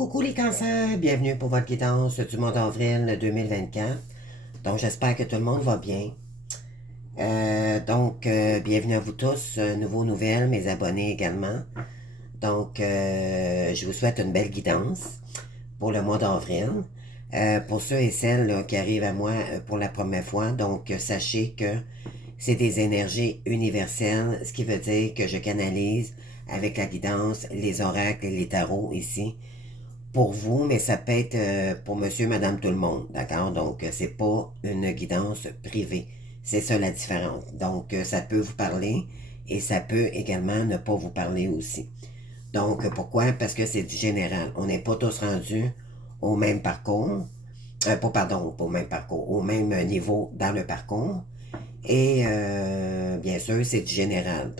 Coucou les cancers, bienvenue pour votre guidance du mois d'avril 2024. Donc j'espère que tout le monde va bien. Bienvenue à vous tous, nouveaux nouvelles, mes abonnés également. Je vous souhaite une belle guidance pour le mois d'avril. Pour ceux et celles là, qui arrivent à moi pour la première fois, sachez que c'est des énergies universelles, ce qui veut dire que je canalise avec la guidance, les oracles et les tarots ici pour vous, mais ça peut être pour monsieur, madame, tout le monde, d'accord? C'est pas une guidance privée. C'est ça la différence. Ça peut vous parler et ça peut également ne pas vous parler aussi. Pourquoi? Parce que c'est du général. On n'est pas tous rendus au même parcours. Pas au même parcours, au même niveau dans le parcours. Bien sûr, c'est du général.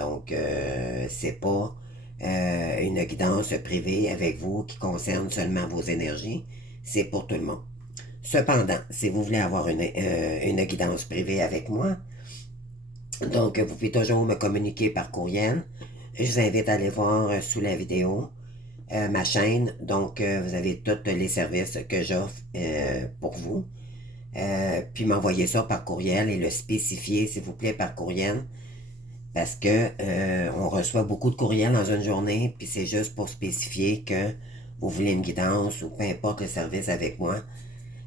C'est pas une guidance privée avec vous qui concerne seulement vos énergies. C'est pour tout le monde. Cependant, si vous voulez avoir une guidance privée avec moi, vous pouvez toujours me communiquer par courriel. Je vous invite à aller voir sous la vidéo ma chaîne. Vous avez tous les services que j'offre pour vous. Puis m'envoyer ça par courriel et le spécifier, s'il vous plaît, par courriel. Parce que on reçoit beaucoup de courriels dans une journée, puis c'est juste pour spécifier que vous voulez une guidance ou peu importe le service avec moi.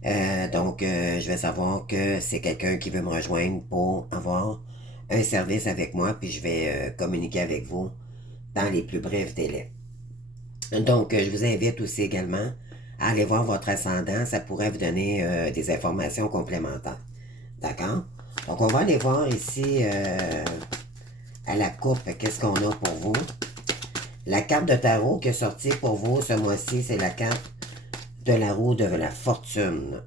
Je vais savoir que c'est quelqu'un qui veut me rejoindre pour avoir un service avec moi, puis je vais communiquer avec vous dans les plus brefs délais. Je vous invite aussi également à aller voir votre ascendant. Ça pourrait vous donner des informations complémentaires. D'accord? Donc, on va aller voir ici à la coupe, qu'est-ce qu'on a pour vous. La carte de tarot qui est sortie pour vous ce mois-ci, c'est la carte de la roue de la fortune.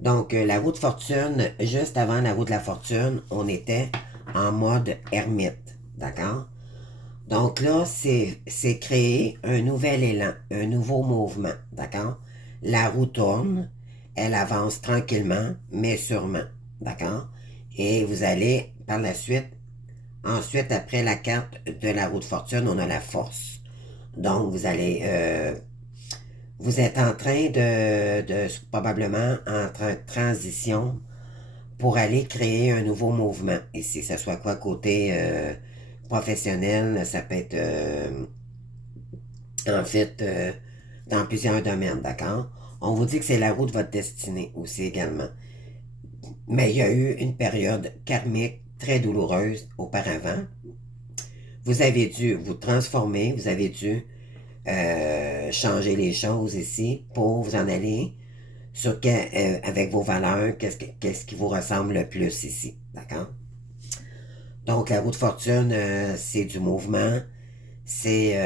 La roue de fortune, juste avant la roue de la fortune, on était en mode ermite. D'accord? Donc là, c'est créer un nouvel élan, un nouveau mouvement, d'accord? La roue tourne, elle avance tranquillement, mais sûrement, d'accord? Et vous allez, par la suite, ensuite, après la carte de la roue de fortune, on a la force. Donc, vous êtes en train probablement en transition pour aller créer un nouveau mouvement. Ici, ça soit quoi côté professionnel, ça peut être en fait dans plusieurs domaines, d'accord? On vous dit que c'est la roue de votre destinée aussi également. Mais il y a eu une période karmique très douloureuse auparavant. Vous avez dû vous transformer, vous avez dû changer les choses ici pour vous en aller avec vos valeurs, qu'est-ce qui vous ressemble le plus ici, d'accord? Donc, la roue de fortune, c'est du mouvement, c'est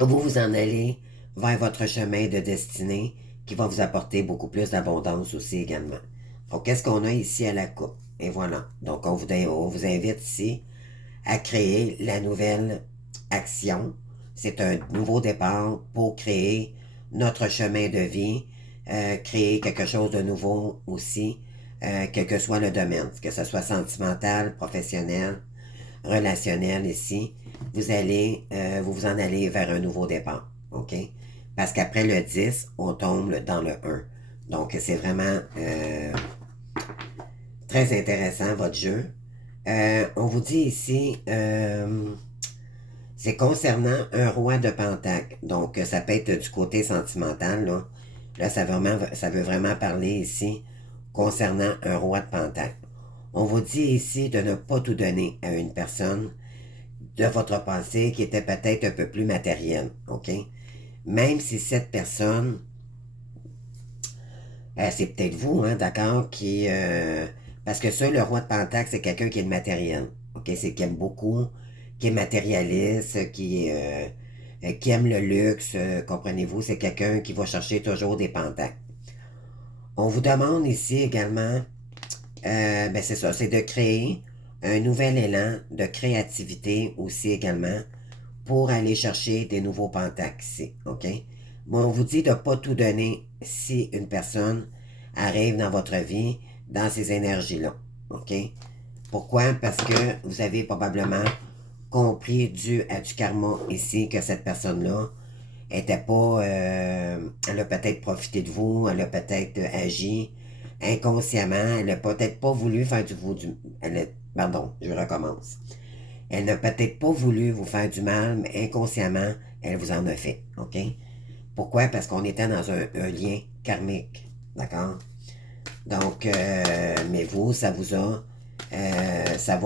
vous en allez vers votre chemin de destinée qui va vous apporter beaucoup plus d'abondance aussi également. Donc, qu'est-ce qu'on a ici à la coupe? Et voilà. Donc, on vous invite ici à créer la nouvelle action. C'est un nouveau départ pour créer notre chemin de vie, créer quelque chose de nouveau aussi, quel que soit le domaine, que ce soit sentimental, professionnel, relationnel ici, vous en allez vers un nouveau départ, ok? Parce qu'après le 10, on tombe dans le 1. Donc, c'est vraiment très intéressant, votre jeu. On vous dit ici, c'est concernant un roi de Pentacle. Donc, ça peut être du côté sentimental, là. Là, ça veut vraiment parler ici concernant un roi de Pentacle. On vous dit ici de ne pas tout donner à une personne de votre passé qui était peut-être un peu plus matérielle, ok? Même si cette personne, c'est peut-être vous, hein, d'accord, parce que ça, le roi de Pentacle, c'est quelqu'un qui est de matériel, ok? C'est qui aime beaucoup, qui est matérialiste, qui aime le luxe, comprenez-vous? C'est quelqu'un qui va chercher toujours des pentacles. On vous demande ici également, c'est ça, c'est de créer un nouvel élan de créativité aussi également pour aller chercher des nouveaux pentacles ici, ok? Bon, on vous dit de ne pas tout donner si une personne arrive dans votre vie dans ces énergies-là, ok? Pourquoi? Parce que vous avez probablement compris dû à du karma ici que cette personne-là était pas... elle a peut-être profité de vous, elle a peut-être agi inconsciemment, elle a peut-être pas voulu faire pardon, je recommence. Elle n'a peut-être pas voulu vous faire du mal, mais inconsciemment, elle vous en a fait, OK? Pourquoi? Parce qu'on était dans un lien karmique, d'accord? Donc, mais vous, ça vous a... ça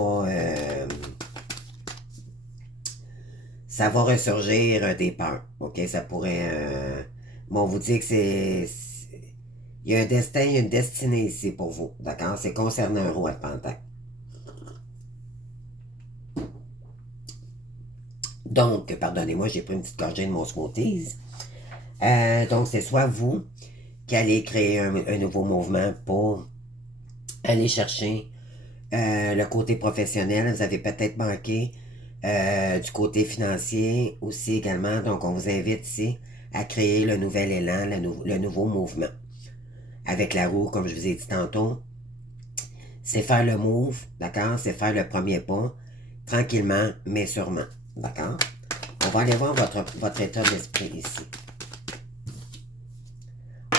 va ressurgir des peurs, OK? Ça pourrait... bon, on vous dit que il y a un destin, il y a une destinée ici pour vous, d'accord? C'est concernant un roi de Pentacle. Donc, pardonnez-moi, j'ai pris une petite gorgée de mon smoothies. Donc, c'est soit vous qui allez créer un nouveau mouvement pour aller chercher le côté professionnel. Vous avez peut-être manqué du côté financier aussi également. Donc, on vous invite ici à créer le nouvel élan, le nouveau mouvement. Avec la roue, comme je vous ai dit tantôt, c'est faire le move, d'accord? C'est faire le premier pas, tranquillement, mais sûrement, d'accord? On va aller voir votre état d'esprit ici.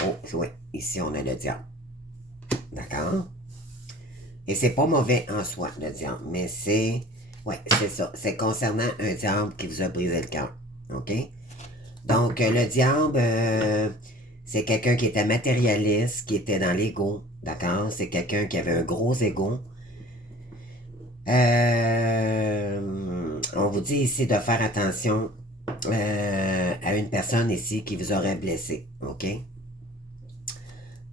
Oh, oui, ici on a le diable, d'accord? Et c'est pas mauvais en soi, le diable, mais ouais, c'est ça. C'est concernant un diable qui vous a brisé le cœur, OK? Donc, le diable, c'est quelqu'un qui était matérialiste, qui était dans l'ego, d'accord? C'est quelqu'un qui avait un gros ego. On vous dit ici de faire attention à une personne ici qui vous aurait blessé, OK?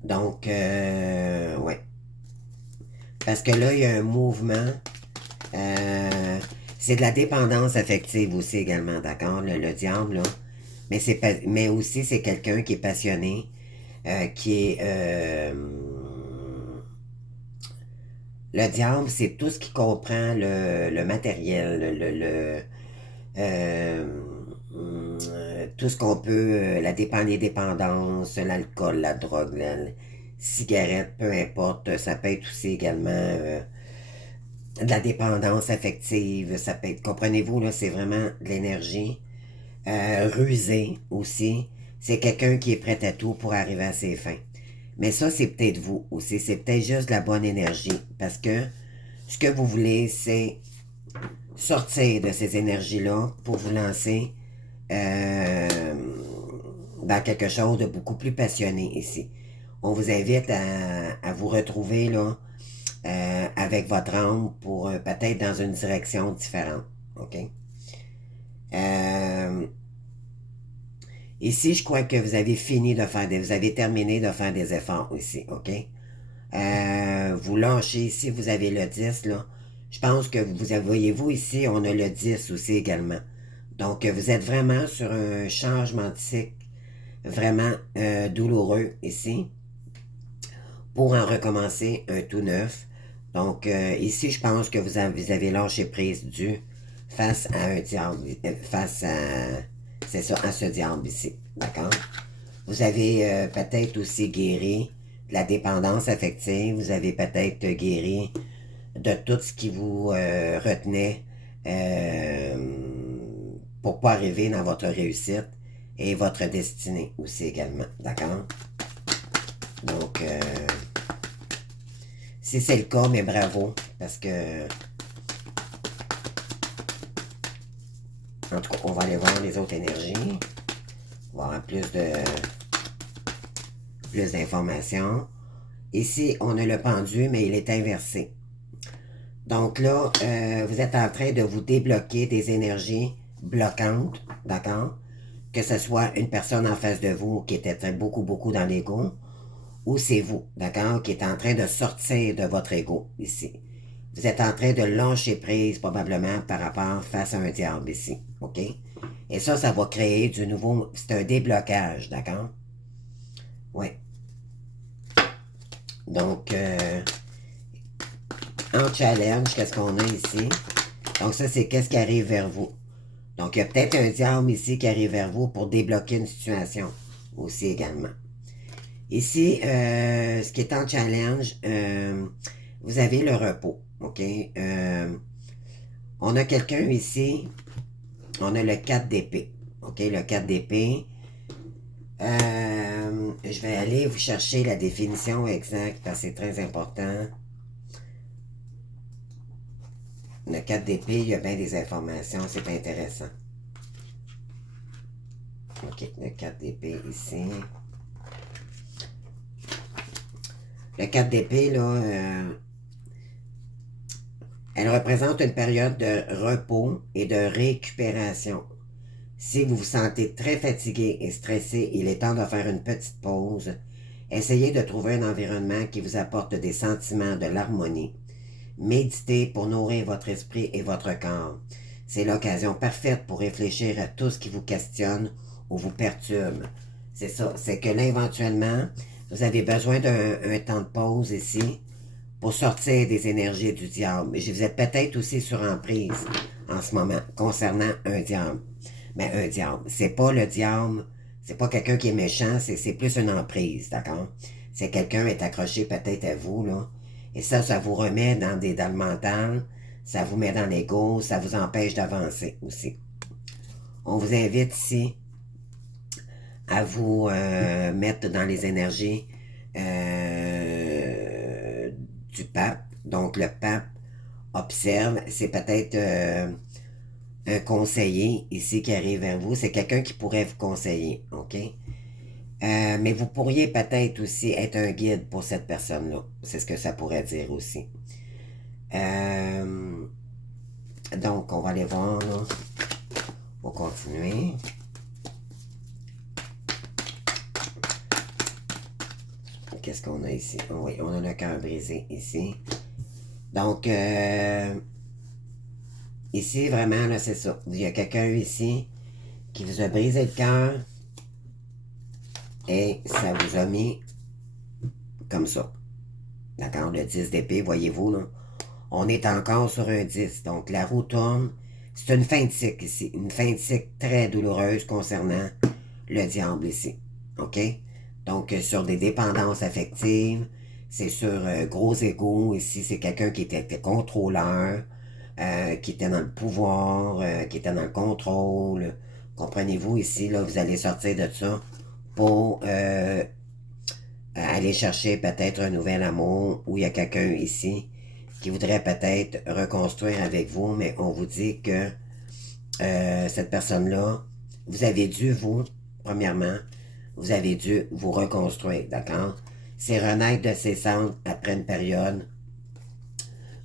Donc, ouais. Parce que là, il y a un mouvement. C'est de la dépendance affective aussi également, d'accord? Le diable, là. Mais aussi, c'est quelqu'un qui est passionné, qui est... le diable, c'est tout ce qui comprend le matériel, euh, tout ce qu'on peut, les dépendances, l'alcool, la drogue, la cigarette, peu importe. Ça peut être aussi également de la dépendance affective. Ça peut être, comprenez-vous, là, c'est vraiment de l'énergie. Rusée aussi. C'est quelqu'un qui est prêt à tout pour arriver à ses fins. Mais ça, c'est peut-être vous aussi. C'est peut-être juste de la bonne énergie. Parce que ce que vous voulez, c'est sortir de ces énergies-là pour vous lancer euh, dans quelque chose de beaucoup plus passionné ici. On vous invite à vous retrouver là avec votre âme pour peut-être dans une direction différente. OK? Euh, Ici, je crois que vous avez vous avez terminé de faire des efforts ici, OK? Vous lâchez ici, vous avez le 10, là. Je pense que voyez-vous ici, on a le 10 aussi également. Donc, vous êtes vraiment sur un changement de cycle vraiment douloureux ici pour en recommencer un tout neuf. Donc, ici, je pense que vous avez lâché prise face à un diable, face à, c'est ça, à ce diable ici, d'accord? Vous avez peut-être aussi guéri de la dépendance affective, vous avez peut-être guéri de tout ce qui vous retenait euh, pour pas arriver dans votre réussite et votre destinée aussi également, d'accord? Donc, si c'est le cas, mais bravo, parce que, en tout cas, on va aller voir les autres énergies, on va avoir plus d'informations. Ici, on a le pendu, mais il est inversé. Donc là, vous êtes en train de vous débloquer des énergies bloquantes, d'accord? Que ce soit une personne en face de vous qui était beaucoup, beaucoup dans l'ego, ou c'est vous, d'accord, qui est en train de sortir de votre ego ici. Vous êtes en train de lâcher prise probablement par rapport face à un diable ici, OK? Et ça va créer du nouveau... C'est un déblocage, d'accord? Oui. Donc, en challenge, qu'est-ce qu'on a ici? Donc ça, c'est qu'est-ce qui arrive vers vous. Donc, il y a peut-être un diable ici qui arrive vers vous pour débloquer une situation aussi également. Ici, ce qui est en challenge, vous avez le repos, OK? On a quelqu'un ici, on a le 4 d'épée. OK, le 4 d'épée. Je vais aller vous chercher la définition exacte parce que c'est très important. Le 4 d'épée, il y a bien des informations, c'est intéressant. OK, le 4 d'épée ici. Le 4 d'épée, là, elle représente une période de repos et de récupération. Si vous vous sentez très fatigué et stressé, il est temps de faire une petite pause. Essayez de trouver un environnement qui vous apporte des sentiments de l'harmonie. Méditez pour nourrir votre esprit et votre corps. C'est l'occasion parfaite pour réfléchir à tout ce qui vous questionne ou vous perturbe. C'est ça, c'est que là, éventuellement, vous avez besoin d'un temps de pause ici pour sortir des énergies du diable. Mais vous êtes peut-être aussi sur emprise en ce moment concernant un diable. Mais un diable, c'est pas le diable, c'est pas quelqu'un qui est méchant, c'est plus une emprise, d'accord? C'est quelqu'un qui est accroché peut-être à vous, là. Et ça vous remet dans le mental, ça vous met dans l'ego, ça vous empêche d'avancer aussi. On vous invite ici à vous mettre dans les énergies du pape. Donc le pape observe, c'est peut-être un conseiller ici qui arrive vers vous. C'est quelqu'un qui pourrait vous conseiller, OK? Mais vous pourriez peut-être aussi être un guide pour cette personne-là. C'est ce que ça pourrait dire aussi. Donc, on va aller voir, là. On va continuer. Qu'est-ce qu'on a ici? Oh oui, on a le cœur brisé ici. Donc, ici, vraiment, là, c'est ça. Il y a quelqu'un ici qui vous a brisé le cœur et ça vous a mis comme ça. D'accord? Le 10 d'épée, voyez-vous, là. On est encore sur un 10. Donc, la roue tourne. C'est une fin de cycle ici. Une fin de cycle très douloureuse concernant le diable ici. OK? Donc, sur des dépendances affectives, c'est sur gros égaux. Ici, c'est quelqu'un qui était contrôleur, qui était dans le pouvoir, qui était dans le contrôle. Comprenez-vous, ici, là, vous allez sortir de ça pour aller chercher peut-être un nouvel amour, ou il y a quelqu'un ici qui voudrait peut-être reconstruire avec vous, mais on vous dit que cette personne-là, vous avez dû, vous, premièrement, vous avez dû vous reconstruire, d'accord? C'est renaître de ses cendres après une période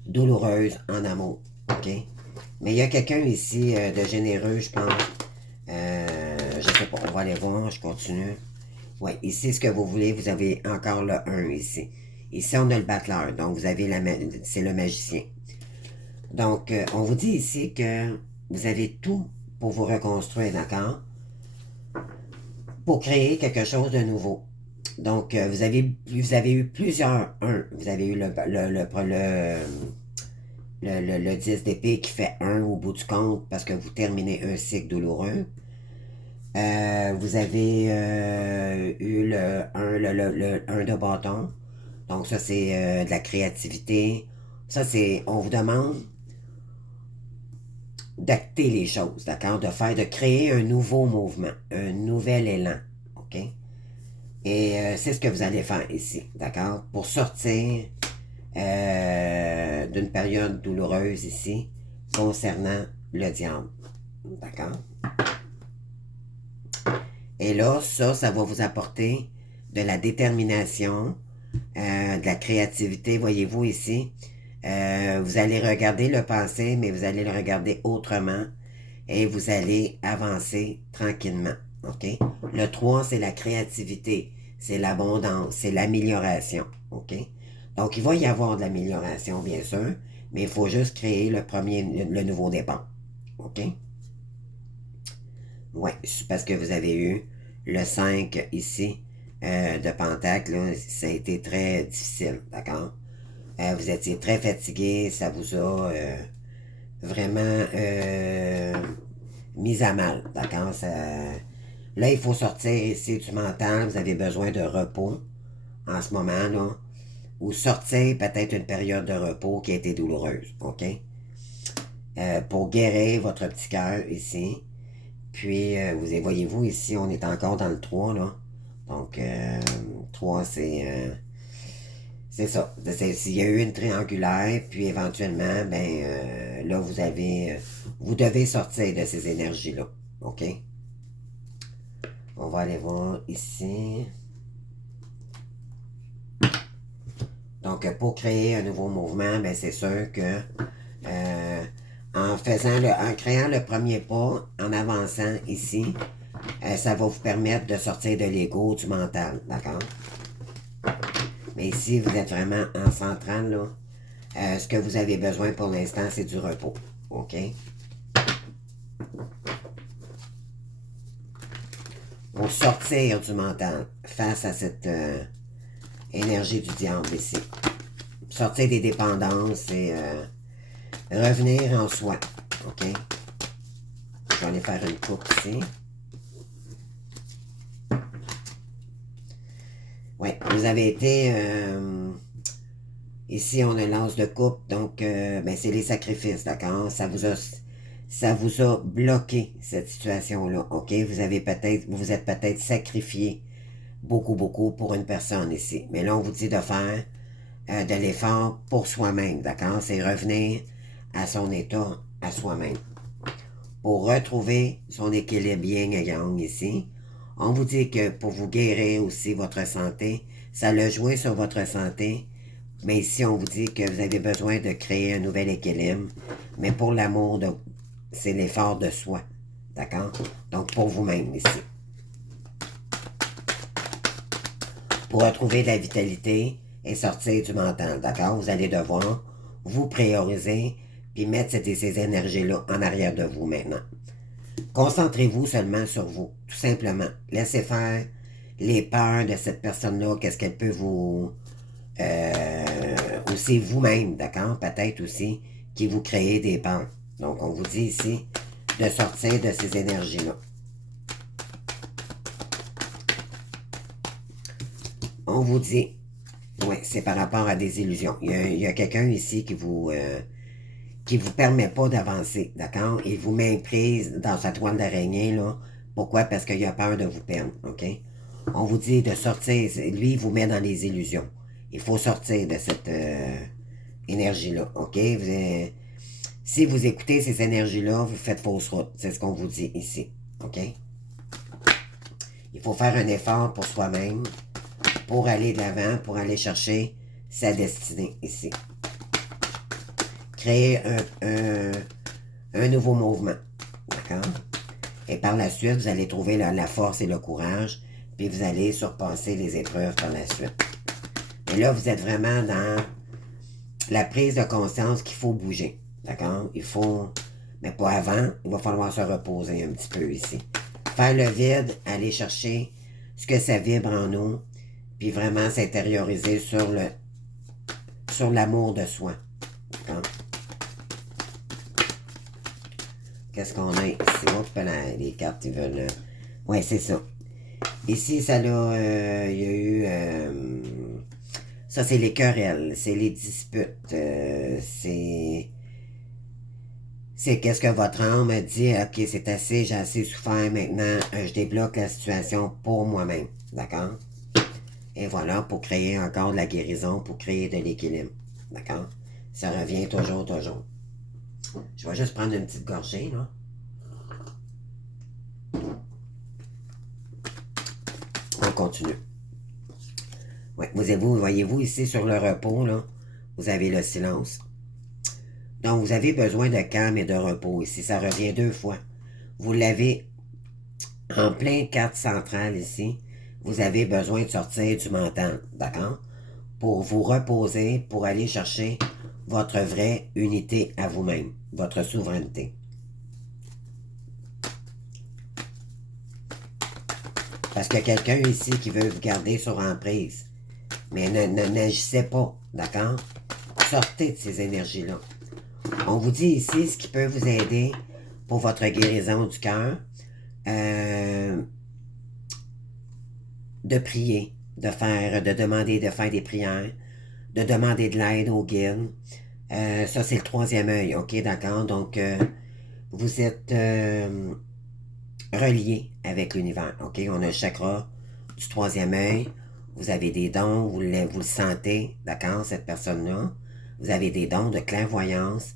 douloureuse en amour, OK? Mais il y a quelqu'un ici de généreux, je pense. Je sais pas, on va aller voir, je continue. Oui, ici, ce que vous voulez, vous avez encore le 1 ici. Ici, on a le battleur, donc vous avez c'est le magicien. Donc, on vous dit ici que vous avez tout pour vous reconstruire, d'accord? Pour créer quelque chose de nouveau. Donc, vous avez eu plusieurs 1. Vous avez eu le 10 d'épée qui fait 1 au bout du compte parce que vous terminez un cycle douloureux. Vous avez eu le 1 de bâton. Donc, ça, c'est de la créativité. Ça, c'est, on vous demande d'acter les choses, d'accord? De créer un nouveau mouvement, un nouvel élan, OK? Et c'est ce que vous allez faire ici, d'accord? Pour sortir d'une période douloureuse ici concernant le diable, d'accord? Et là, ça va vous apporter de la détermination, de la créativité, voyez-vous ici. Vous allez regarder le passé, mais vous allez le regarder autrement et vous allez avancer tranquillement. OK? Le 3, c'est la créativité, c'est l'abondance, c'est l'amélioration. OK? Donc, il va y avoir de l'amélioration, bien sûr, mais il faut juste créer le nouveau départ. OK? Oui, parce que vous avez eu le 5 ici de Pentacle, là, ça a été très difficile, d'accord? Vous étiez très fatigué, ça vous a vraiment mis à mal, d'accord? Là, il faut sortir ici du mental, vous avez besoin de repos en ce moment, là, ou sortir peut-être une période de repos qui a été douloureuse, OK? pour guérir votre petit cœur ici. Puis, voyez-vous, ici, on est encore dans le 3 là. Donc, 3, c'est ça. S'il y a eu une triangulaire, puis éventuellement, là, vous devez sortir de ces énergies-là. OK? On va aller voir ici. Donc, pour créer un nouveau mouvement, c'est sûr que en créant le premier pas, en avançant ici, ça va vous permettre de sortir de l'ego, du mental, d'accord? Mais ici, vous êtes vraiment en centrale, là. Ce que vous avez besoin pour l'instant, c'est du repos, OK? Pour sortir du mental face à cette énergie du diable ici. Sortir des dépendances et revenir en soi, OK? Je vais aller faire une coupe ici. Oui, vous avez été... ici, on a l'anse de coupe, donc c'est les sacrifices, d'accord? Ça vous a bloqué, cette situation-là, OK? Vous vous êtes peut-être sacrifié beaucoup, beaucoup pour une personne ici. Mais là, on vous dit de faire de l'effort pour soi-même, d'accord? C'est revenir à son état, à soi-même. Pour retrouver son équilibre yin et yang ici, on vous dit que pour vous guérir aussi votre santé, ça l'a joué sur votre santé, mais ici on vous dit que vous avez besoin de créer un nouvel équilibre, mais pour l'amour, c'est l'effort de soi, d'accord? Donc pour vous-même ici. Pour retrouver de la vitalité et sortir du mental, d'accord? Vous allez devoir vous prioriser puis mettre ces énergies-là en arrière de vous maintenant. Concentrez-vous seulement sur vous, tout simplement. Laissez faire les peurs de cette personne-là, qu'est-ce qu'elle peut vous... aussi vous-même, d'accord? Peut-être aussi qui vous créez des peurs. Donc, on vous dit ici de sortir de ces énergies-là. On vous dit, oui, c'est par rapport à des illusions. Il y a quelqu'un ici qui vous permet pas d'avancer, d'accord? Il vous met prise dans sa toile d'araignée, là. Pourquoi? Parce qu'il a peur de vous perdre, OK? On vous dit de sortir, lui, il vous met dans les illusions. Il faut sortir de cette énergie-là, OK? Si vous écoutez ces énergies-là, vous faites fausse route. C'est ce qu'on vous dit ici, OK? Il faut faire un effort pour soi-même, pour aller de l'avant, pour aller chercher sa destinée ici. Créer un nouveau mouvement. D'accord? Et par la suite, vous allez trouver la force et le courage, puis vous allez surpasser les épreuves par la suite. Et là, vous êtes vraiment dans la prise de conscience qu'il faut bouger. D'accord? Il faut, mais pas avant, il va falloir se reposer un petit peu ici. Faire le vide, aller chercher ce que ça vibre en nous, puis vraiment s'intérioriser sur l'amour de soi. D'accord? Qu'est-ce qu'on a ici? Oups, les cartes, ils veulent... Ouais, c'est ça. Ici, ça là, il y a eu... ça, c'est les querelles, c'est les disputes, c'est qu'est-ce que votre âme a dit, ok, c'est assez, j'ai assez souffert, maintenant, je débloque la situation pour moi-même, d'accord? Et voilà, pour créer encore de la guérison, pour créer de l'équilibre, d'accord? Ça revient toujours, toujours. Je vais juste prendre une petite gorgée, là. On continue. Ouais, voyez-vous ici sur le repos, là, vous avez le silence. Donc, vous avez besoin de calme et de repos ici. Ça revient 2 fois. Vous l'avez en plein carte centrale ici. Vous avez besoin de sortir du mental, d'accord? Pour vous reposer, pour aller chercher votre vraie unité à vous-même, votre souveraineté. Parce qu'il y a quelqu'un ici qui veut vous garder sur emprise. Mais n'agissez pas, d'accord? Sortez de ces énergies-là. On vous dit ici ce qui peut vous aider pour votre guérison du cœur. De prier, de demander de faire des prières, de demander de l'aide au guide, Ça, c'est le troisième œil, ok, d'accord? Donc, vous êtes relié avec l'univers, ok? On a le chakra du troisième œil. Vous avez des dons, vous le sentez, d'accord, cette personne-là. Vous avez des dons de clairvoyance.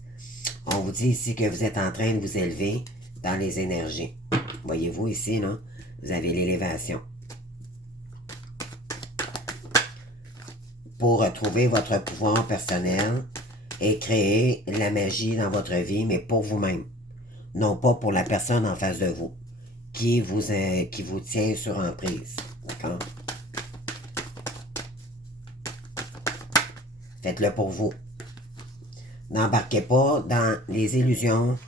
On vous dit ici que vous êtes en train de vous élever dans les énergies. Voyez-vous ici, là? Vous avez l'élévation. Pour retrouver votre pouvoir personnel et créer la magie dans votre vie, mais pour vous-même. Non pas pour la personne en face de vous qui vous tient sur emprise. D'accord? Faites-le pour vous. N'embarquez pas dans les illusions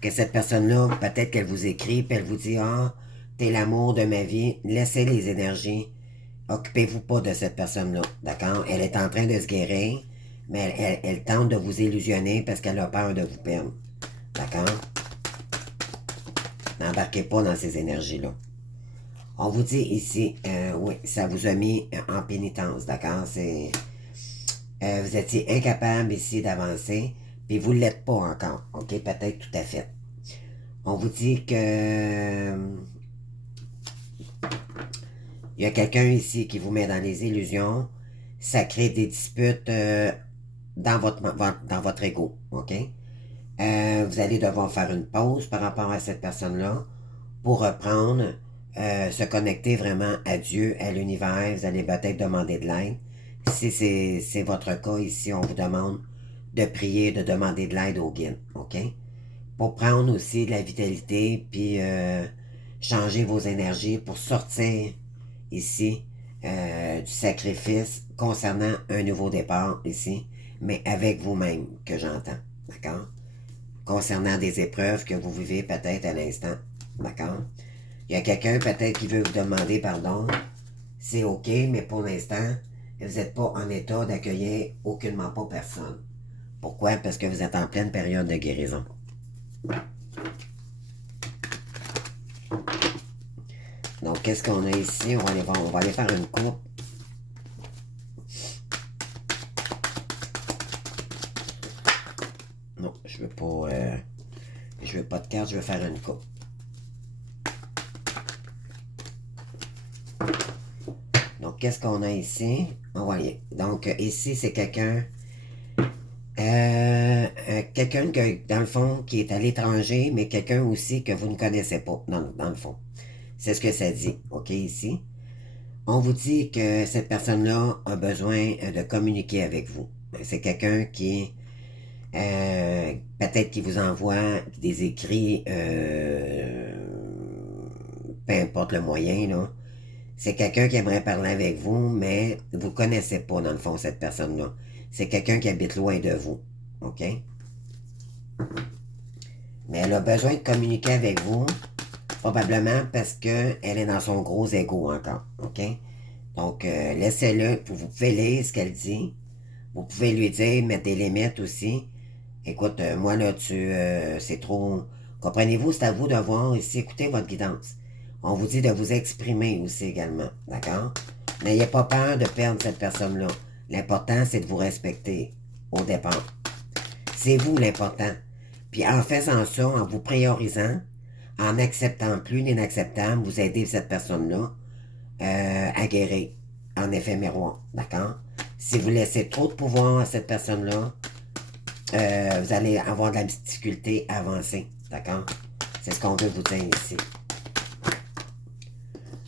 que cette personne-là, peut-être qu'elle vous écrit, puis elle vous dit « Ah, t'es l'amour de ma vie. » Laissez les énergies. Occupez-vous pas de cette personne-là. D'accord? Elle est en train de se guérir, mais elle tente de vous illusionner parce qu'elle a peur de vous perdre. D'accord? N'embarquez pas dans ces énergies-là. On vous dit ici, oui, ça vous a mis en pénitence, d'accord? Vous étiez incapable ici d'avancer, puis vous ne l'êtes pas encore, ok? Peut-être tout à fait. On vous dit que il y a quelqu'un ici qui vous met dans les illusions, ça crée des disputes dans votre ego, ok? Vous allez devoir faire une pause par rapport à cette personne-là pour reprendre, se connecter vraiment à Dieu, à l'univers. Vous allez peut-être demander de l'aide. Si c'est votre cas ici, on vous demande de prier, de demander de l'aide au guide, ok? Pour prendre aussi de la vitalité, puis changer vos énergies pour sortir ici du sacrifice concernant un nouveau départ ici, mais avec vous-même que j'entends, d'accord? Concernant des épreuves que vous vivez peut-être à l'instant, d'accord? Il y a quelqu'un peut-être qui veut vous demander pardon, c'est ok, mais pour l'instant, vous n'êtes pas en état d'accueillir aucunement pas personne. Pourquoi? Parce que vous êtes en pleine période de guérison. Donc, qu'est-ce qu'on a ici? On va aller voir, on va aller faire une coupe. Non, je veux pas de carte, je veux faire une coupe. Donc, qu'est-ce qu'on a ici? On va aller. Donc, ici, c'est quelqu'un... quelqu'un que, dans le fond, qui est à l'étranger, mais quelqu'un aussi que vous ne connaissez pas, dans le fond. C'est ce que ça dit, ok, ici. On vous dit que cette personne-là a besoin de communiquer avec vous. C'est quelqu'un qui, peut-être qui vous envoie des écrits, peu importe le moyen, là. C'est quelqu'un qui aimerait parler avec vous, mais vous ne connaissez pas, dans le fond, cette personne-là. C'est quelqu'un qui habite loin de vous, ok? Mais elle a besoin de communiquer avec vous, probablement parce qu'elle est dans son gros ego encore, ok? Donc, laissez-le, vous pouvez lire ce qu'elle dit. Vous pouvez lui dire, mettre des limites aussi. Écoute, moi là, c'est trop... Comprenez-vous, c'est à vous de voir ici, écoutez votre guidance. On vous dit de vous exprimer aussi également, d'accord? N'ayez pas peur de perdre cette personne-là. L'important, c'est de vous respecter au départ. C'est vous l'important. Puis en faisant ça, en vous priorisant, en acceptant plus l'inacceptable, vous aidez cette personne-là à guérir en effet miroir, d'accord? Si vous laissez trop de pouvoir à cette personne-là, vous allez avoir de la difficulté à avancer, d'accord? C'est ce qu'on veut vous dire ici.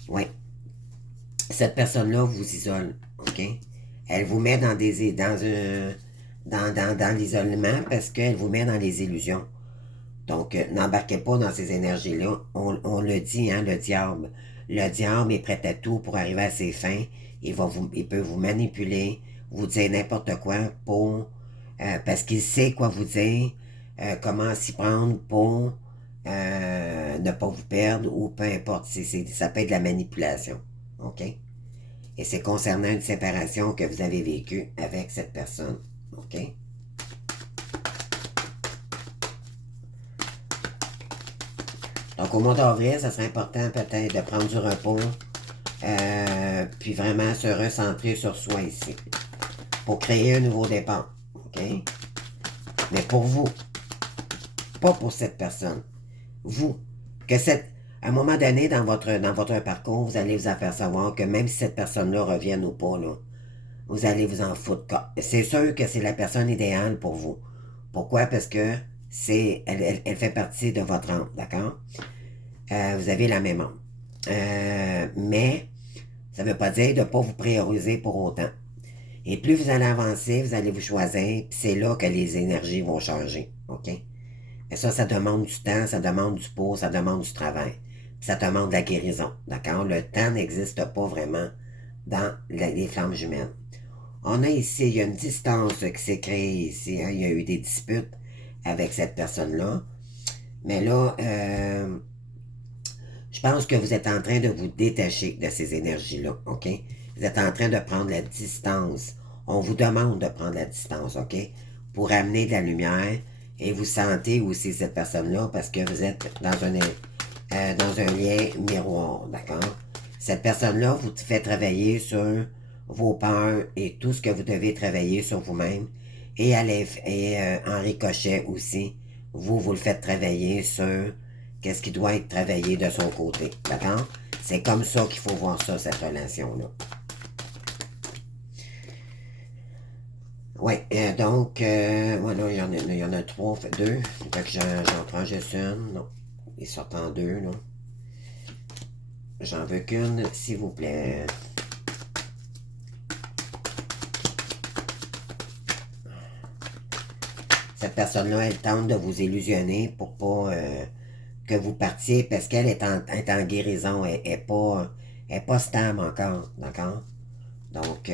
Oui. Cette personne-là vous isole, ok? Elle vous met dans dans l'isolement parce qu'elle vous met dans les illusions. Donc, n'embarquez pas dans ces énergies-là. On le dit, hein, le diable. Le diable est prêt à tout pour arriver à ses fins. Il peut vous manipuler, vous dire n'importe quoi pour... parce qu'il sait quoi vous dire, comment s'y prendre pour ne pas vous perdre ou peu importe. Ça peut être de la manipulation. OK? Et c'est concernant une séparation que vous avez vécue avec cette personne. OK? Donc, au mois d'avril, ça serait important peut-être de prendre du repos, puis vraiment se recentrer sur soi ici, pour créer un nouveau départ. OK? Mais pour vous, pas pour cette personne. Vous, que à un moment donné dans votre parcours, vous allez vous apercevoir que même si cette personne-là revienne ou pas, là, vous allez vous en foutre. C'est sûr que c'est la personne idéale pour vous. Pourquoi? Parce que elle fait partie de votre âme, d'accord? Vous avez la même âme. Mais ça ne veut pas dire de ne pas vous prioriser pour autant. Et plus vous allez avancer, vous allez vous choisir, puis c'est là que les énergies vont changer, OK? Et ça demande du temps, ça demande du pot, ça demande du travail. Puis ça demande de la guérison, d'accord? Le temps n'existe pas vraiment dans les flammes jumelles. On a ici, il y a une distance qui s'est créée ici, hein? Il y a eu des disputes avec cette personne-là. Mais là, je pense que vous êtes en train de vous détacher de ces énergies-là, OK? Vous êtes en train de prendre la distance. On vous demande de prendre la distance, OK? Pour amener de la lumière. Et vous sentez aussi cette personne-là parce que vous êtes dans un lien miroir, d'accord? Cette personne-là vous fait travailler sur vos peurs et tout ce que vous devez travailler sur vous-même. Et en ricochet aussi, vous le faites travailler sur qu'est-ce qui doit être travaillé de son côté, d'accord? C'est comme ça qu'il faut voir ça, cette relation-là. Oui, donc, voilà, il y en a trois, fait deux. Fait que j'en prends juste une. Non, ils sortent en deux, non. J'en veux qu'une, s'il vous plaît. Cette personne-là, elle tente de vous illusionner pour pas que vous partiez parce qu'elle est en guérison. Elle est pas stable encore, d'accord? Donc,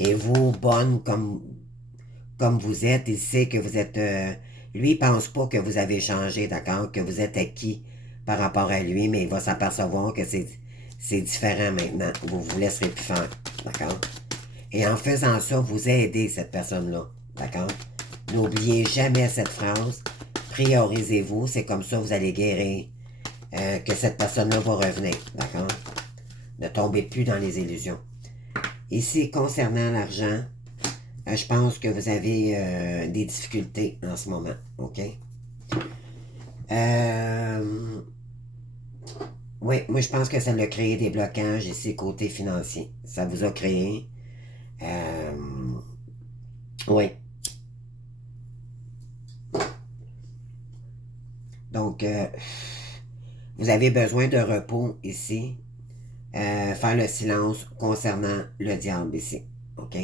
et vous, bonne comme vous êtes, il sait que vous êtes... lui, il pense pas que vous avez changé, d'accord? Que vous êtes acquis par rapport à lui, mais il va s'apercevoir que c'est différent maintenant. Vous vous laisserez plus faire, d'accord? Et en faisant ça, vous aidez cette personne-là, d'accord? N'oubliez jamais cette phrase. Priorisez-vous, c'est comme ça que vous allez guérir. Que cette personne-là va revenir, d'accord? Ne tombez plus dans les illusions. Ici, concernant l'argent, je pense que vous avez des difficultés en ce moment, OK? Oui, moi je pense que ça a créé des blocages ici côté financier. Ça vous a créé. Euh, oui. Donc, vous avez besoin de repos ici. Faire le silence concernant le diable ici, OK?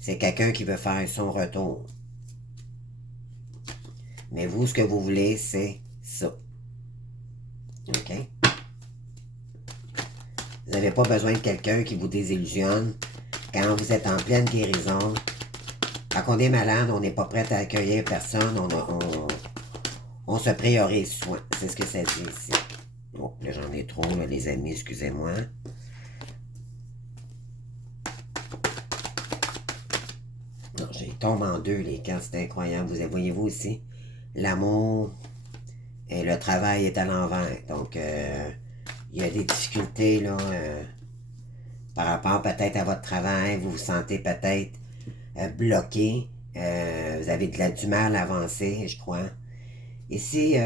C'est quelqu'un qui veut faire son retour. Mais vous, ce que vous voulez, c'est ça. OK? Vous n'avez pas besoin de quelqu'un qui vous désillusionne quand vous êtes en pleine guérison. Quand on est malade, on n'est pas prêt à accueillir personne. On se priorise soi. C'est ce que ça dit ici. Bon, là, j'en ai trop, là, les amis, excusez-moi. Non, j'ai tombé en deux, les cartes, c'est incroyable. Voyez-vous ici? L'amour et le travail est à l'envers. Donc, il y a des difficultés, là, par rapport peut-être à votre travail. Vous vous sentez peut-être bloqué. Vous avez du mal à avancer, je crois. Ici,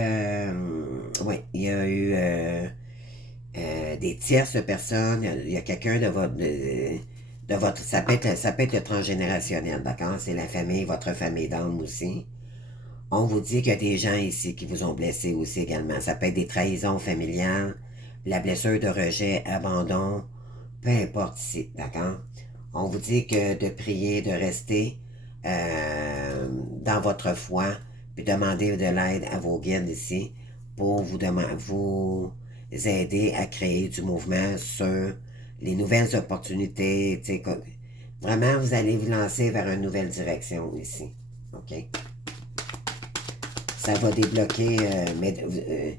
oui, il y a eu des tierces personnes. Il y a quelqu'un de votre... Ça peut être le transgénérationnel, d'accord? C'est la famille, votre famille d'âme aussi. On vous dit qu'il y a des gens ici qui vous ont blessé aussi également. Ça peut être des trahisons familiales, la blessure de rejet, abandon, peu importe ici, d'accord? On vous dit que de prier, de rester dans votre foi, puis demander de l'aide à vos guides ici pour vous aider à créer du mouvement sur les nouvelles opportunités. Vraiment, vous allez vous lancer vers une nouvelle direction ici. OK? Ça va débloquer, mais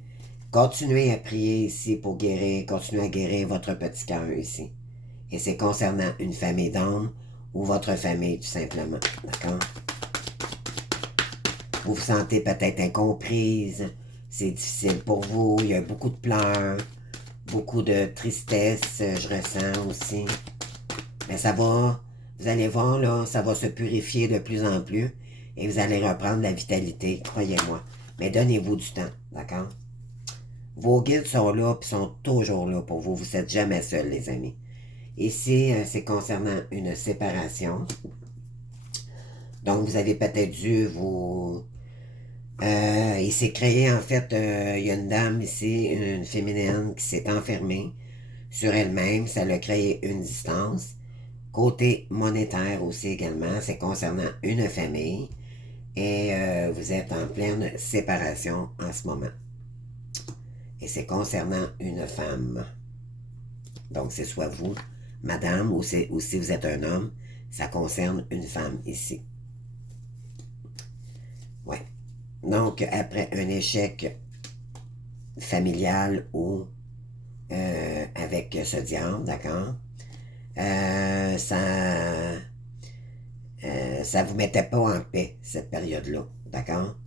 continuez à prier ici pour guérir, continuez à guérir votre petit cœur ici. Et c'est concernant une famille d'hommes ou votre famille tout simplement, d'accord? Vous vous sentez peut-être incomprise, c'est difficile pour vous, il y a beaucoup de pleurs, beaucoup de tristesse, je ressens aussi. Mais ça va, vous allez voir là, ça va se purifier de plus en plus. et vous allez reprendre la vitalité, croyez-moi. Mais donnez-vous du temps, d'accord? Vos guides sont là, puis sont toujours là pour vous. Vous n'êtes jamais seuls, les amis. Ici, c'est concernant une séparation. Donc, vous avez peut-être dû vous... il s'est créé, en fait, il y a une dame ici, une féminine, qui s'est enfermée sur elle-même. Ça l'a créé une distance. Côté monétaire aussi également, c'est concernant une famille. Et vous êtes en pleine séparation en ce moment. Et c'est concernant une femme. Donc, c'est soit vous, madame, ou si vous êtes un homme, ça concerne une femme ici. Ouais. Donc, après un échec familial ou avec ce diable, d'accord, ça vous mettait pas en paix, cette période-là, d'accord?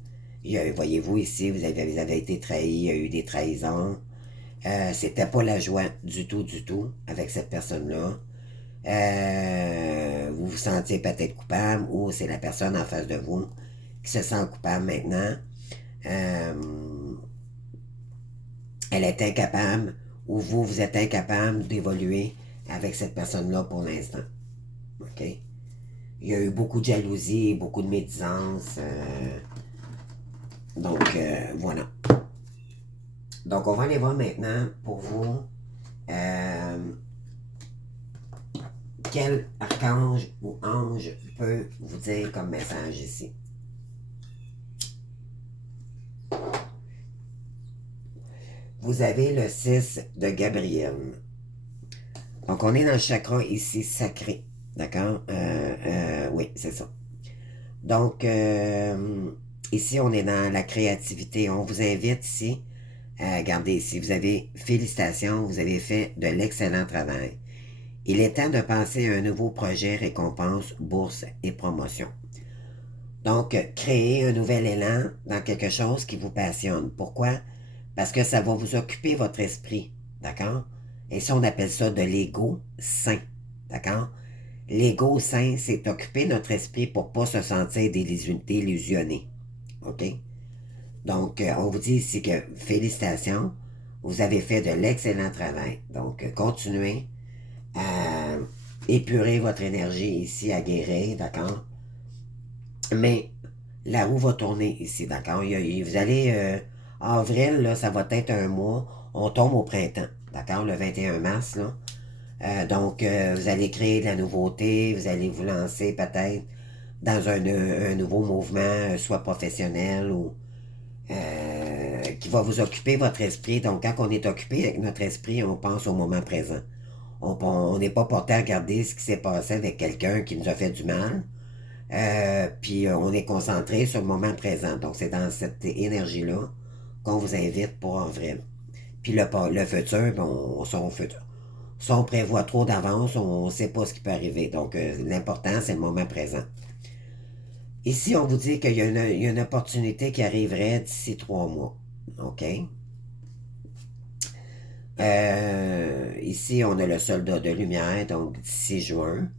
Voyez-vous ici, vous avez été trahi, il y a eu des trahisons. C'était pas la joie du tout, avec cette personne-là. Vous vous sentiez peut-être coupable ou c'est la personne en face de vous qui se sent coupable maintenant. Euh, Elle est incapable ou vous êtes incapable d'évoluer avec cette personne-là pour l'instant. OK? Il y a eu beaucoup de jalousie, beaucoup de médisance. Donc, voilà. Donc, on va aller voir maintenant pour vous quel archange ou ange peut vous dire comme message ici. Vous avez le 6 de Gabriel. Donc, on est dans le chakra ici sacré. D'accord? Oui, c'est ça. Donc, ici, on est dans la créativité. On vous invite ici. Regardez ici, vous avez, félicitations, vous avez fait de l'excellent travail. Il est temps de passer à un nouveau projet, récompense, bourse et promotion. Donc, créez un nouvel élan dans quelque chose qui vous passionne. Pourquoi? Parce que ça va vous occuper votre esprit. D'accord? Et ça, on appelle ça de l'ego sain. D'accord? L'ego sain, c'est occuper notre esprit pour ne pas se sentir délusionné. OK? Donc, on vous dit ici que félicitations, vous avez fait de l'excellent travail. Donc, continuez à épurer votre énergie ici, à guérir, d'accord? Mais la roue va tourner ici, d'accord? Vous allez, avril, là, ça va être un mois, on tombe au printemps, d'accord? Le 21 mars, là. Donc, vous allez créer de la nouveauté, vous allez vous lancer peut-être dans un nouveau mouvement, soit professionnel ou qui va vous occuper votre esprit. Donc, quand on est occupé avec notre esprit, on pense au moment présent. On n'est pas porté à regarder ce qui s'est passé avec quelqu'un qui nous a fait du mal. Puis on est concentré sur le moment présent. Donc, c'est dans cette énergie-là qu'on vous invite pour avril. Puis le futur, bon, si on prévoit trop d'avance, on ne sait pas ce qui peut arriver. Donc, l'important, c'est le moment présent. Ici, on vous dit qu'il y a une opportunité qui arriverait d'ici 3 mois. OK? Ici, on a le soldat de lumière, donc d'ici juin.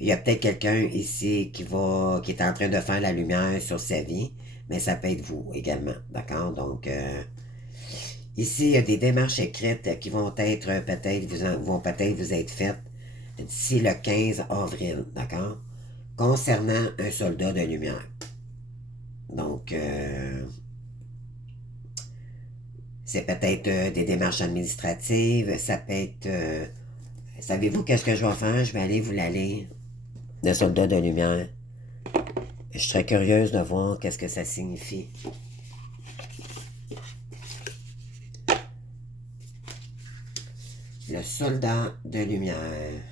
Il y a peut-être quelqu'un ici qui est en train de faire la lumière sur sa vie, mais ça peut être vous également. D'accord? Donc, ici, il y a des démarches écrites qui vont être vont peut-être vous être faites d'ici le 15 avril. D'accord? Concernant un soldat de lumière. Donc, c'est peut-être des démarches administratives, ça peut être... savez-vous qu'est-ce que je vais faire? Je vais aller vous la lire. Le soldat de lumière. Je serais curieuse de voir qu'est-ce que ça signifie. Le soldat de lumière.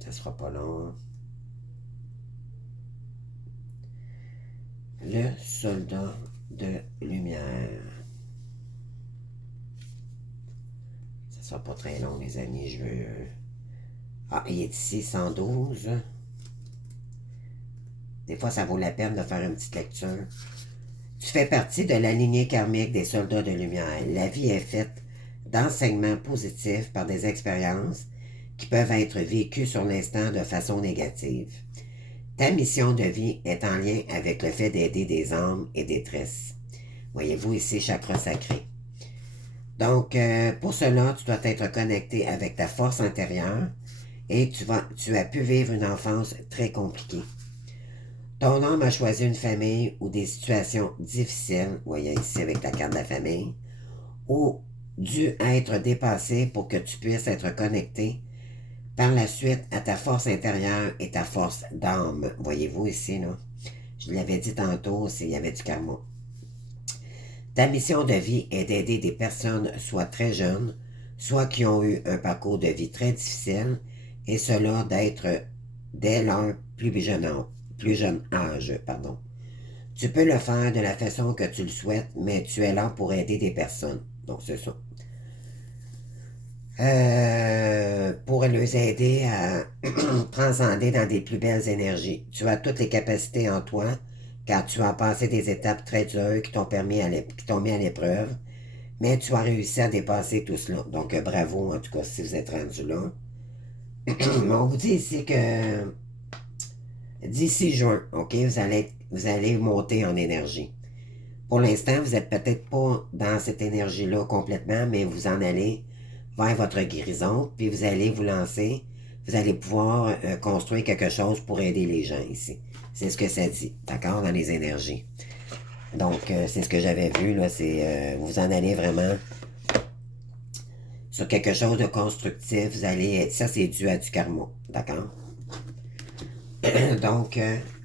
Ça sera pas long. Le soldat de lumière. Ça sera pas très long, les amis. Je veux... Ah, il est ici, 112. Des fois, ça vaut la peine de faire une petite lecture. Tu fais partie de la lignée karmique des soldats de lumière. La vie est faite d'enseignements positifs par des expériences qui peuvent être vécues sur l'instant de façon négative. Ta mission de vie est en lien avec le fait d'aider des âmes et détresse. Voyez-vous ici, chakra sacré. Donc, pour cela, tu dois être connecté avec ta force intérieure et tu as pu vivre une enfance très compliquée. Ton âme a choisi une famille ou des situations difficiles, voyez ici avec la carte de la famille, ou dû être dépassé pour que tu puisses être connecté par la suite à ta force intérieure et ta force d'âme. Voyez-vous ici, là? Je l'avais dit tantôt, il y avait du karma. Ta mission de vie est d'aider des personnes soit très jeunes, soit qui ont eu un parcours de vie très difficile, et cela d'être dès leur plus jeune âge. Tu peux le faire de la façon que tu le souhaites, mais tu es là pour aider des personnes. Donc, c'est ça. Pour les aider à transcender dans des plus belles énergies. Tu as toutes les capacités en toi, car tu as passé des étapes très dures qui t'ont mis à l'épreuve, mais tu as réussi à dépasser tout cela. Donc, bravo, en tout cas, si vous êtes rendu là. On vous dit ici que d'ici juin, OK, vous allez monter en énergie. Pour l'instant, vous n'êtes peut-être pas dans cette énergie-là complètement, mais vous en allez vers votre guérison, puis vous allez vous lancer, vous allez pouvoir construire quelque chose pour aider les gens ici. C'est ce que ça dit, d'accord, dans les énergies. Donc, c'est ce que j'avais vu, là, vous en allez vraiment sur quelque chose de constructif, ça c'est dû à du karma, d'accord? Donc,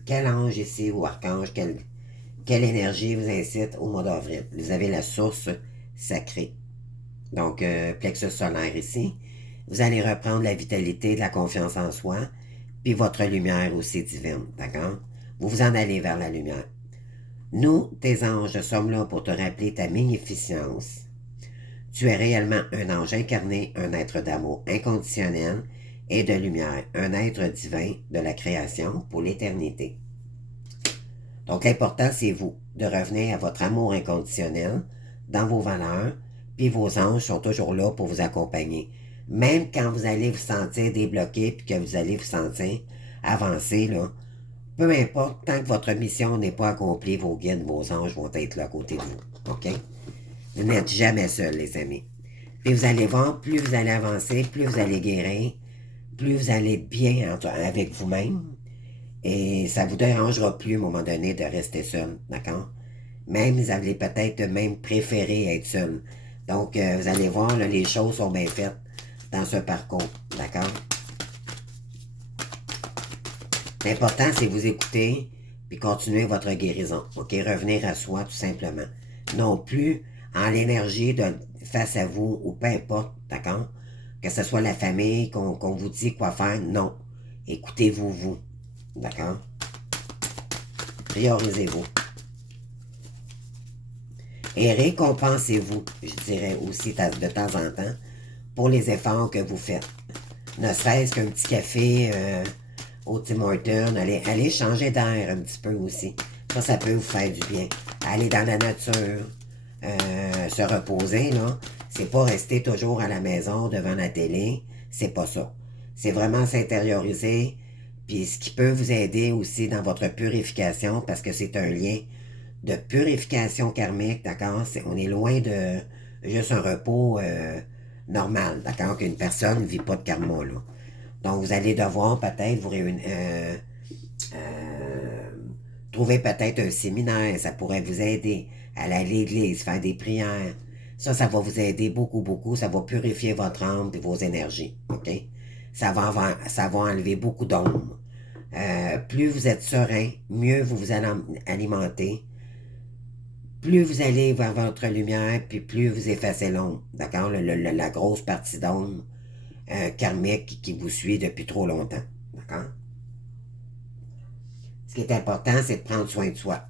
quel ange ici, ou archange, quelle énergie vous incite au mois d'avril? Vous avez la source sacrée. Donc, plexus solaire ici. Vous allez reprendre la vitalité, de la confiance en soi, puis votre lumière aussi divine, d'accord? Vous en allez vers la lumière. Nous, tes anges, sommes là pour te rappeler ta magnificence. Tu es réellement un ange incarné, un être d'amour inconditionnel et de lumière, un être divin de la création pour l'éternité. Donc, l'important, c'est vous, de revenir à votre amour inconditionnel, dans vos valeurs, puis vos anges sont toujours là pour vous accompagner. Même quand vous allez vous sentir débloqué, puis que vous allez vous sentir avancer, là, peu importe, tant que votre mission n'est pas accomplie, vos guides, vos anges vont être là à côté de vous. OK? Vous n'êtes jamais seul, les amis. Puis vous allez voir, plus vous allez avancer, plus vous allez guérir, plus vous allez être bien avec vous-même. Et ça vous dérangera plus à un moment donné de rester seul, d'accord? Même, vous allez peut-être même préférer être seul. Donc, vous allez voir, là, les choses sont bien faites dans ce parcours, d'accord? L'important, c'est vous écouter puis continuer votre guérison, ok? Revenir à soi, tout simplement. Non plus en l'énergie de face à vous, ou peu importe, d'accord? Que ce soit la famille, qu'on vous dit quoi faire, non. Écoutez-vous, vous. D'accord? Priorisez-vous. Et récompensez-vous, je dirais aussi de temps en temps, pour les efforts que vous faites. Ne serait-ce qu'un petit café au Tim Hortons, allez changer d'air un petit peu aussi. Ça peut vous faire du bien. Aller dans la nature, se reposer, là. C'est pas rester toujours à la maison devant la télé. C'est pas ça. C'est vraiment s'intérioriser. Puis ce qui peut vous aider aussi dans votre purification, parce que c'est un lien de purification karmique, d'accord? On est loin de juste un repos normal, d'accord? Qu'une personne ne vit pas de karma, là. Donc, vous allez devoir peut-être vous réunir, trouver peut-être un séminaire, ça pourrait vous aider à aller à l'église, faire des prières. Ça va vous aider beaucoup, beaucoup. Ça va purifier votre âme et vos énergies, ok? Ça va enlever beaucoup d'ombre. Plus vous êtes serein, mieux vous vous allez alimenter, plus vous allez vers votre lumière, puis plus vous effacez l'ombre, d'accord? La grosse partie d'ombre karmique qui vous suit depuis trop longtemps, d'accord? Ce qui est important, c'est de prendre soin de soi.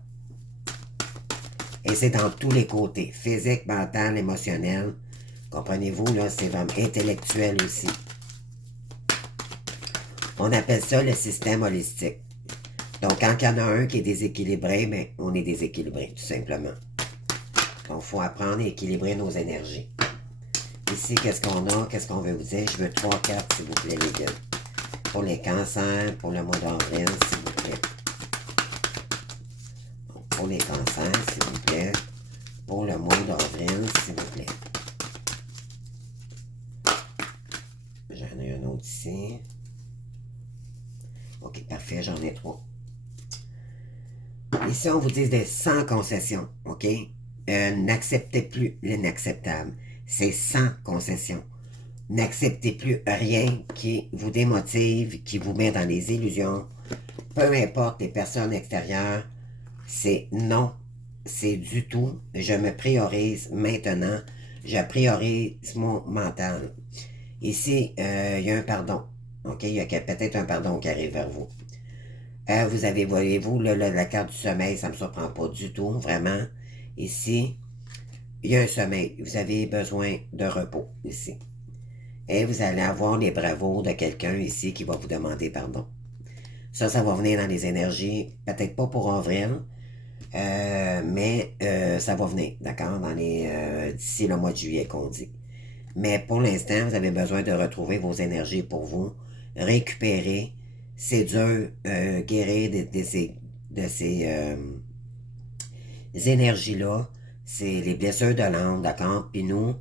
Et c'est dans tous les côtés, physique, mental, émotionnel. Comprenez-vous, là, c'est vraiment intellectuel aussi. On appelle ça le système holistique. Donc, quand il y en a un qui est déséquilibré, ben, on est déséquilibré, tout simplement. Donc, il faut apprendre à équilibrer nos énergies. Ici, qu'est-ce qu'on a? Qu'est-ce qu'on veut vous dire? Je veux 3 cartes, s'il vous plaît, les gars. Pour les cancers, pour le mois d'avril, s'il vous plaît. Donc, pour les cancers, s'il vous plaît. Pour le mois d'avril, s'il vous plaît. J'en ai un autre ici. OK, parfait, j'en ai 3. Ici, on vous dit des sans concessions, OK? N'acceptez plus l'inacceptable. C'est sans concession. N'acceptez plus rien qui vous démotive, qui vous met dans les illusions. Peu importe les personnes extérieures, c'est non, c'est du tout. Je me priorise maintenant. Je priorise mon mental. Ici, il y a un pardon. OK? Il y a peut-être un pardon qui arrive vers vous. Vous avez, voyez-vous, la carte du sommeil, ça ne me surprend pas du tout, vraiment. Ici, il y a un sommeil. Vous avez besoin de repos, ici. Et vous allez avoir les bravos de quelqu'un ici qui va vous demander pardon. Ça va venir dans les énergies, peut-être pas pour avril, mais ça va venir, d'accord, d'ici le mois de juillet qu'on dit. Mais pour l'instant, vous avez besoin de retrouver vos énergies pour vous, récupérer. C'est dur, guérir de ces énergies-là. C'est les blessures de l'âme, d'accord? Puis nous,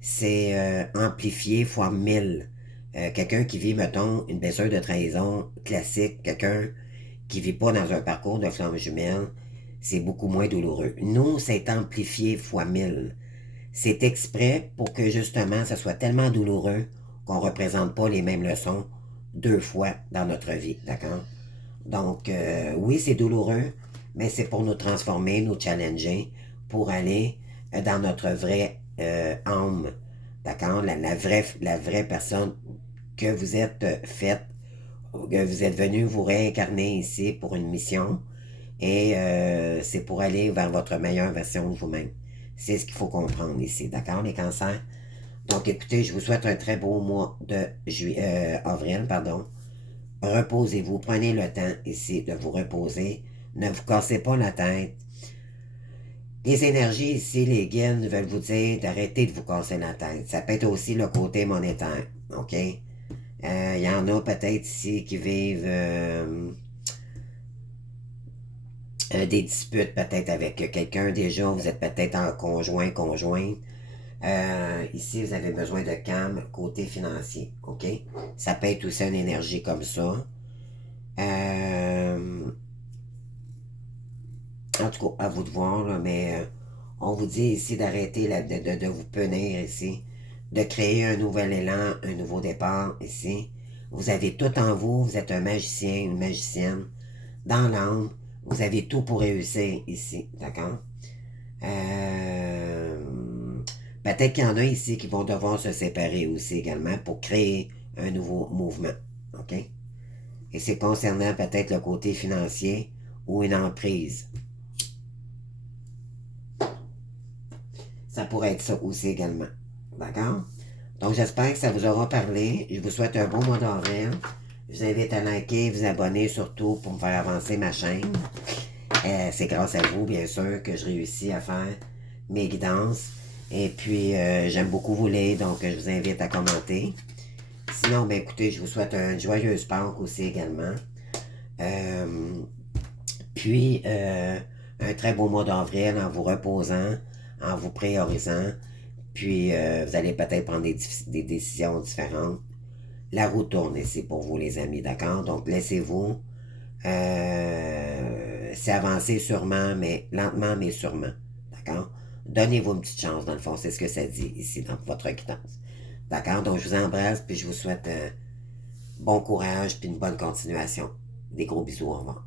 c'est amplifié fois 1000. Quelqu'un qui vit, mettons, une blessure de trahison classique, quelqu'un qui vit pas dans un parcours de flamme jumelle, c'est beaucoup moins douloureux. Nous, c'est amplifié fois 1000. C'est exprès pour que justement, ça soit tellement douloureux qu'on ne représente pas les mêmes leçons 2 fois dans notre vie, d'accord? Donc, oui, c'est douloureux, mais c'est pour nous transformer, nous challenger, pour aller dans notre vraie âme, d'accord? La vraie personne que vous êtes faite, que vous êtes venu vous réincarner ici pour une mission, et c'est pour aller vers votre meilleure version de vous-même. C'est ce qu'il faut comprendre ici, d'accord, les cancers? Donc, écoutez, je vous souhaite un très beau mois de avril, pardon. Reposez-vous, prenez le temps ici de vous reposer. Ne vous cassez pas la tête. Les énergies ici, les guides veulent vous dire d'arrêter de vous casser la tête. Ça peut être aussi le côté monétaire, OK? Il y en a peut-être ici qui vivent des disputes peut-être avec quelqu'un déjà. Vous êtes peut-être en conjointe. Ici, vous avez besoin de calme côté financier, OK? Ça peut être aussi une énergie comme ça. En tout cas, à vous de voir, là, mais on vous dit ici d'arrêter de vous punir ici, de créer un nouvel élan, un nouveau départ ici. Vous avez tout en vous, vous êtes un magicien, une magicienne, dans l'âme, vous avez tout pour réussir ici, d'accord? Peut-être qu'il y en a ici qui vont devoir se séparer aussi également pour créer un nouveau mouvement, ok? Et c'est concernant peut-être le côté financier ou une emprise. Ça pourrait être ça aussi également. D'accord? Donc, j'espère que ça vous aura parlé. Je vous souhaite un bon mois d'avril. Je vous invite à liker, vous abonner surtout pour me faire avancer ma chaîne. C'est grâce à vous, bien sûr, que je réussis à faire mes guidances. Et puis, j'aime beaucoup vous lire, donc je vous invite à commenter. Sinon, ben écoutez, je vous souhaite une joyeuse Pâques aussi également. Puis, un très beau mois d'avril en vous reposant, en vous priorisant. Puis, vous allez peut-être prendre des décisions différentes. La roue tourne ici pour vous, les amis, d'accord? Donc, laissez-vous. C'est avancé sûrement, mais lentement, mais sûrement. D'accord? Donnez-vous une petite chance, dans le fond, c'est ce que ça dit ici dans votre guidance. D'accord? Donc, je vous embrasse, puis je vous souhaite bon courage, puis une bonne continuation. Des gros bisous, au revoir.